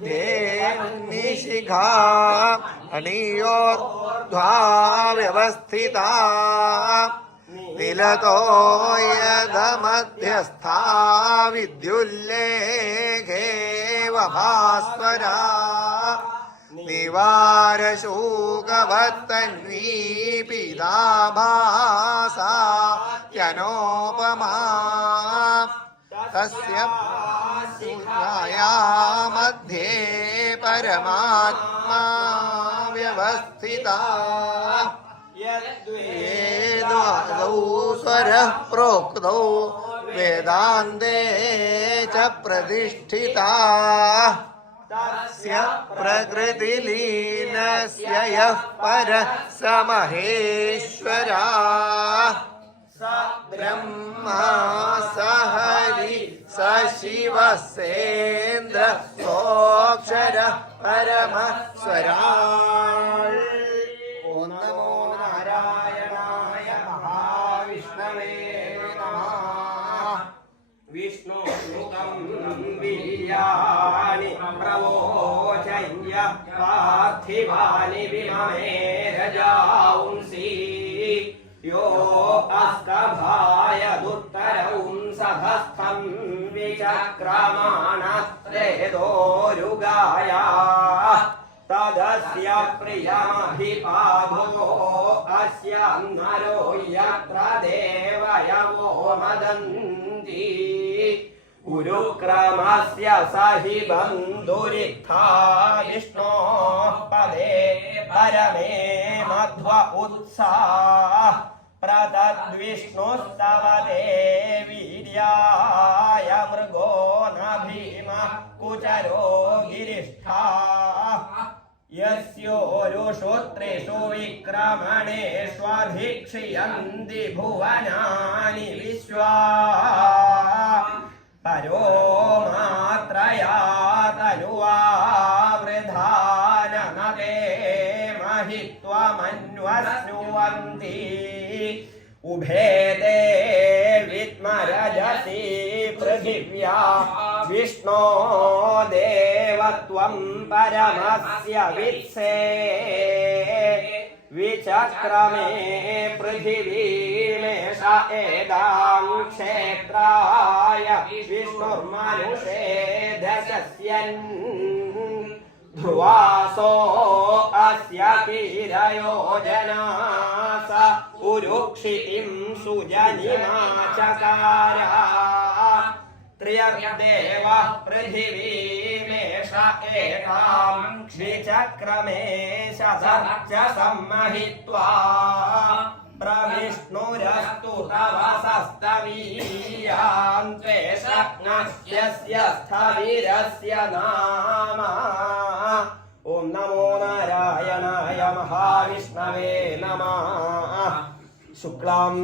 मध्ये निशिखा अनियोर्ध्वा व्यवस्थिता मिलतो यदमध्यस्था विद्युल्लेखेव भास्वरा निवारशोकवत्तन्वीपिदाभासा त्यनोपमा तस्य पूजाया मध्ये परमात्मा व्यवस्थिता। स्वरः प्रोक्तौ, वेदान्ते च प्रतिष्ठिता। तस्य प्रकृतिलीनस्य परः स महेश्वरा ब्रह्मा स സശിവസേന്ദ്ര സോക്ഷര പരമസ്വരാ നമോ നാരായണായ മഹാവിഷ്ണവേ വിഷ്ണു വീര്യാണി പ്രവോചയ്യ പാർത്ഥിവാനി വിമമേ രജാവുംസി. യോ प्रियमभिपादो अस्य नरो यत्र देवयवो मदन्ति उरुक्रमस्य स हि पदे परमे मध्व उत्साह प्रदद्विष्णुस्तव देवीर्याय मृगो न भीमः कुचरो गिरिष्ठा। यस्योरुषोत्रेषु विक्रमणेष्वभिक्षियन्ति भुवनानि विश्वा। परो मात्रया तनुवा वृधानमते महित्वमन्वस्नुवन्ति। उभे पृथिव्या विष्णो देवत्वं परमस्य वित्से विचक्रमे पृथिवीमेष एदां क्षेत्राय विष्णुर्मनुषे दशस्यन् ध्रुवासो अस्य कीरयोजना स उरुक्षितिं सुजनिमा चकार त्र्यदेवः पृथिवीमेष क्षिचक्रमे शतश्च सम्महित्वा प्रविष्णुरस्तु तव सस्तवीयान् त्वे शक्नस्य नाम। ॐ नमो नारायणाय महाविष्णवे नमः। शुक्लां